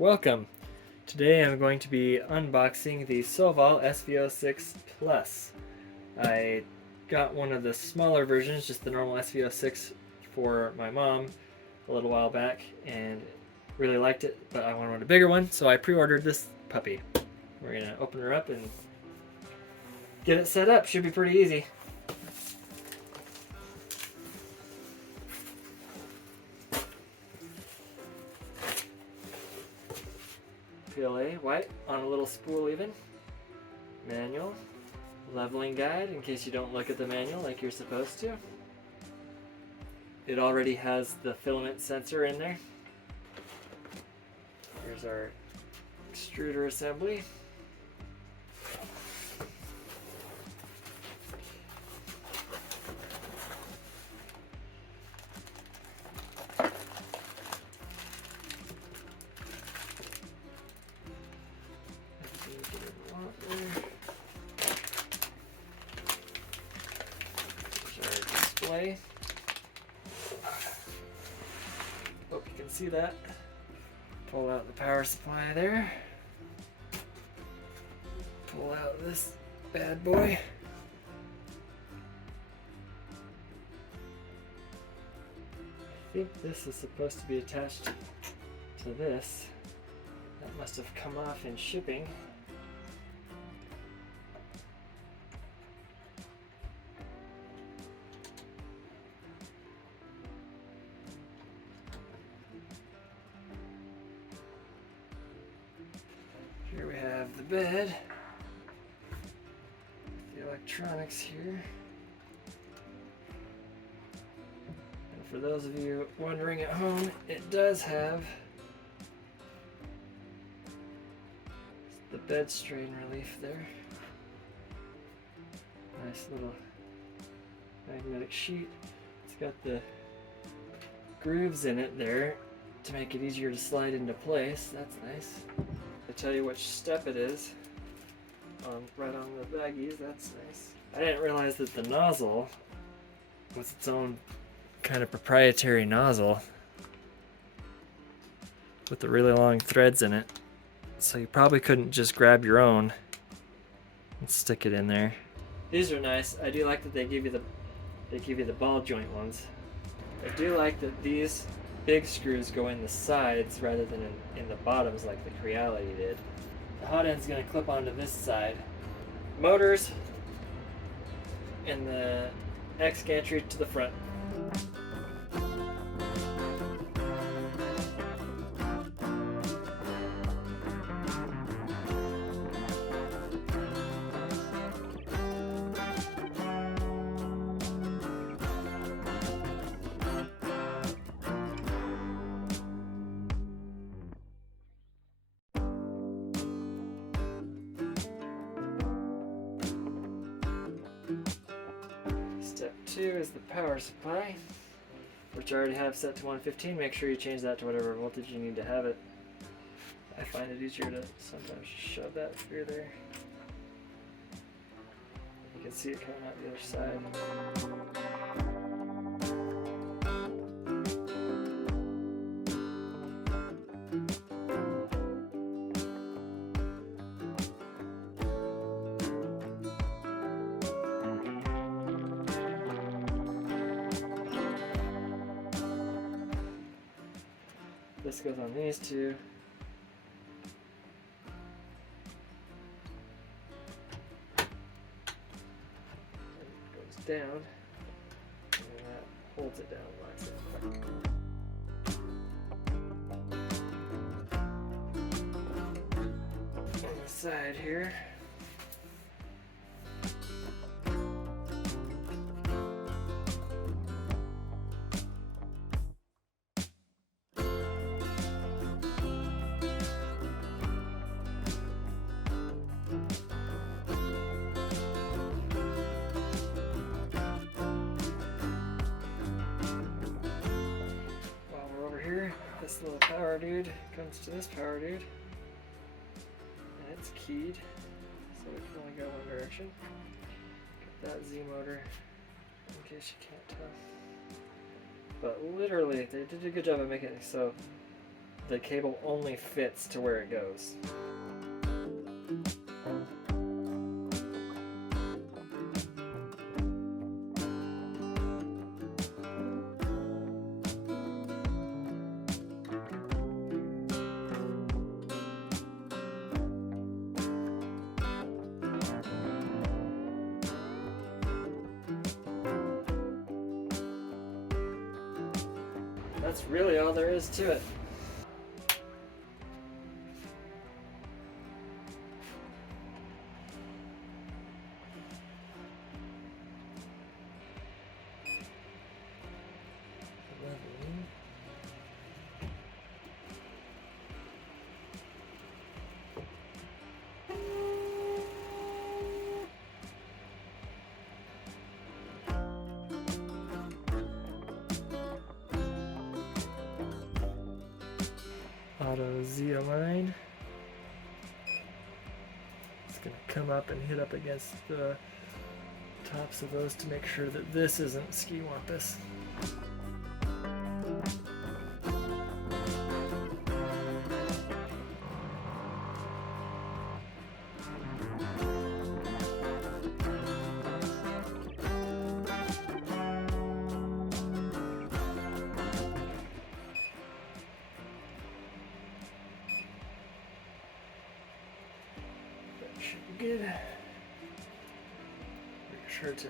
Welcome! Today I'm going to be unboxing the Sovol SV06 Plus. I got one of the smaller versions, just the normal SV06 for my mom a little while back and really liked it, but I wanted a bigger one, so I pre-ordered this puppy. We're going to open her up and get it set up. Should be pretty easy. PLA white on a little spool even. Manual. Leveling guide in case you don't look at the manual like you're supposed to. It already has the filament sensor in there. Here's our extruder assembly. Display. Hope you can see that. Pull out the power supply there. Pull out this bad boy. I think this is supposed to be attached to this. That must have come off in shipping. Here we have the bed, the electronics here. And for those of you wondering at home, it does have the bed strain relief there. Nice little magnetic sheet. It's got the grooves in it there to make it easier to slide into place. That's nice. I tell you which step it is right on the baggies. That's nice. I didn't realize that the nozzle was its own kind of proprietary nozzle with the really long threads in it, so you probably couldn't just grab your own and stick it in there. These are nice. I do like that they give you the ball joint ones. I do like that these big screws go in the sides rather than in the bottoms like the Creality did. The hot end's going to clip onto this side. Motors and the X gantry to the front. Step 2 is the power supply, which I already have set to 115. Make sure you change that to whatever voltage you need to have it. I find it easier to sometimes shove that through there. You can see it coming out the other side. This goes on these two. It goes down, and that holds it down, locks it. On the side here. This little power dude comes to this power dude, and it's keyed, so it can only go one direction. Got that Z motor, in case you can't tell. But literally, they did a good job of making it so the cable only fits to where it goes. That's really all there is to it. Auto Z align. It's going to come up and hit up against the tops of those to make sure that this isn't ski-wampus. Should be good. Make sure to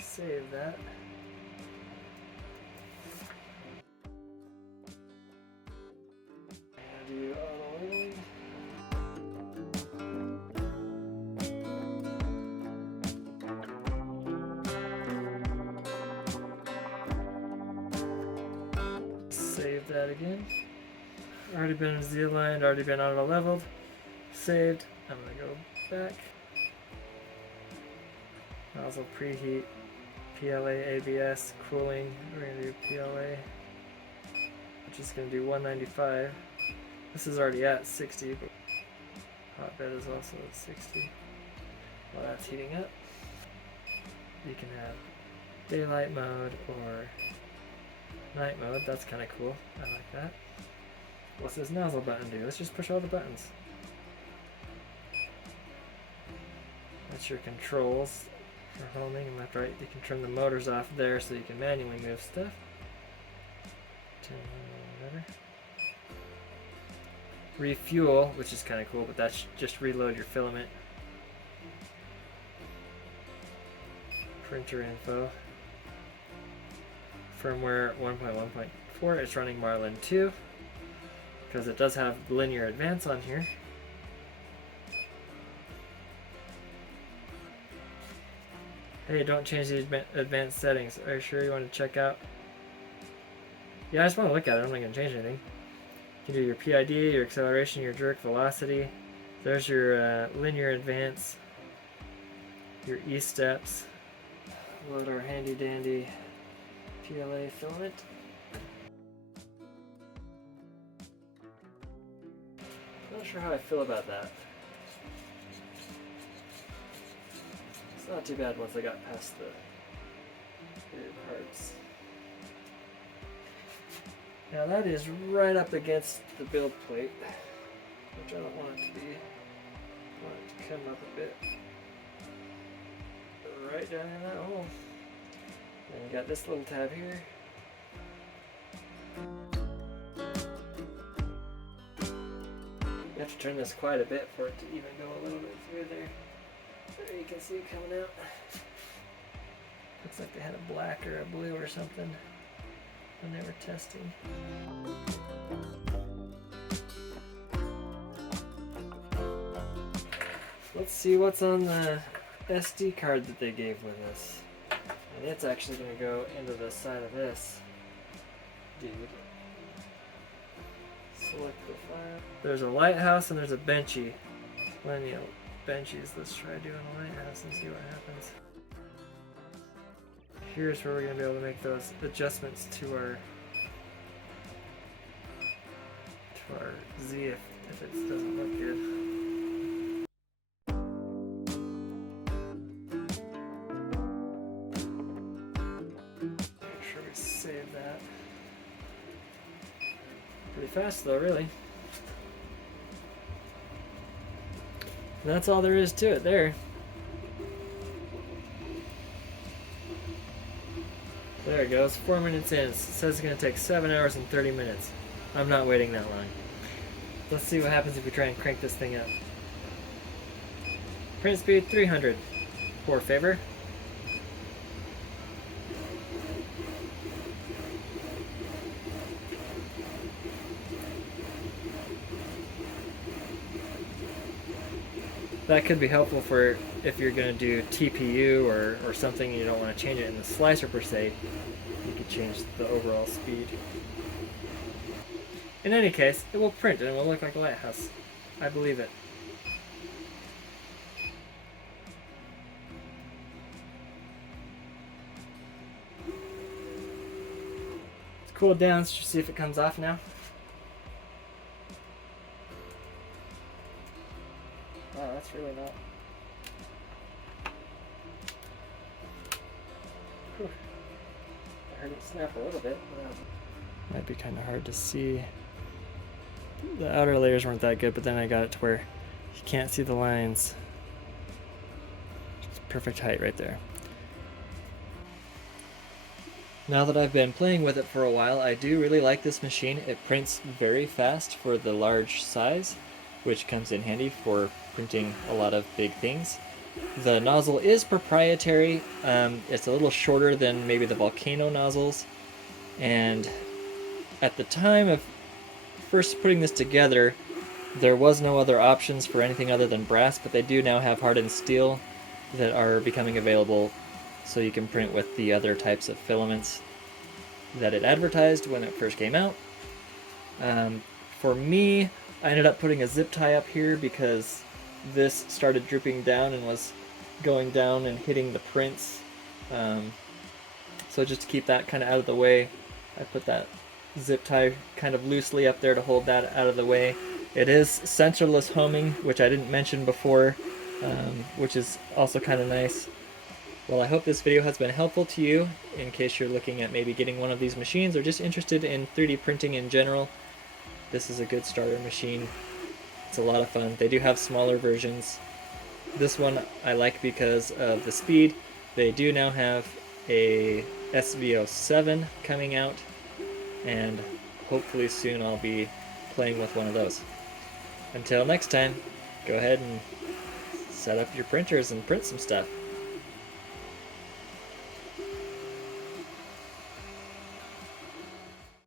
save that. And do auto oiling. Save that again. Already been Z-aligned, already been auto leveled. Saved. I'm going to go back. Nozzle preheat, PLA, ABS, cooling. We're going to do PLA, which is going to do 195. This is already at 60, but hotbed is also at 60. While that's heating up, you can have daylight mode or night mode. That's kind of cool. I like that. What's this nozzle button do? Let's just push all the buttons. That's your controls for homing and left, right. You can turn the motors off there so you can manually move stuff. Whatever. Refuel, which is kind of cool, but that's just reload your filament. Printer info. Firmware 1.1.4. It's running Marlin 2 because it does have linear advance on here. Hey, don't change the advanced settings. Are you sure you want to check out? Yeah, I just want to look at it. I'm not going to change anything. You can do your PID, your acceleration, your jerk velocity. There's your linear advance, your E-steps. Load our handy dandy PLA filament. Not sure how I feel about that. It's not too bad once I got past the weird parts. Now that is right up against the build plate, which I don't want it to be. I want it to come up a bit. Right down in that hole. And you got this little tab here. You have to turn this quite a bit for it to even go a little bit through there. There you can see it coming out. Looks like they had a black or a blue or something when they were testing. Let's see what's on the SD card that they gave with us. And it's actually going to go into the side of this dude. Select the file. There's a lighthouse and there's a benchy. Lineal benchies. Let's try doing a lighthouse and see what happens. Here's where we're going to be able to make those adjustments to our Z if it doesn't look good. Make sure we save that. Pretty fast though, really. And that's all there is to it there. There it goes, 4 minutes in. It says it's going to take 7 hours and 30 minutes. I'm not waiting that long. Let's see what happens if we try and crank this thing up. Print speed 300. Poor favor. That could be helpful for if you're going to do TPU or something, you don't want to change it in the slicer per se. You could change the overall speed. In any case, it will print and it will look like a lighthouse. I believe it. Let's cool it down. Let's just see if it comes off now. Wow, that's really not. Whew. I heard it snap a little bit. Might be kind of hard to see. The outer layers weren't that good, but then I got it to where you can't see the lines. It's perfect height right there. Now that I've been playing with it for a while, I do really like this machine. It prints very fast for the large size, which comes in handy for printing a lot of big things. The nozzle is proprietary. It's a little shorter than maybe the Volcano nozzles, and at the time of first putting this together, there was no other options for anything other than brass, but they do now have hardened steel that are becoming available, so you can print with the other types of filaments that it advertised when it first came out. For me, I ended up putting a zip tie up here because this started drooping down and was going down and hitting the prints. So just to keep that kind of out of the way, I put that zip tie kind of loosely up there to hold that out of the way. It is sensorless homing, which I didn't mention before, which is also kind of nice. Well, I hope this video has been helpful to you in case you're looking at maybe getting one of these machines or just interested in 3D printing in general. This is a good starter machine. It's a lot of fun. They do have smaller versions. This one I like because of the speed. They do now have a SV07 coming out, and hopefully soon I'll be playing with one of those. Until next time, go ahead and set up your printers and print some stuff.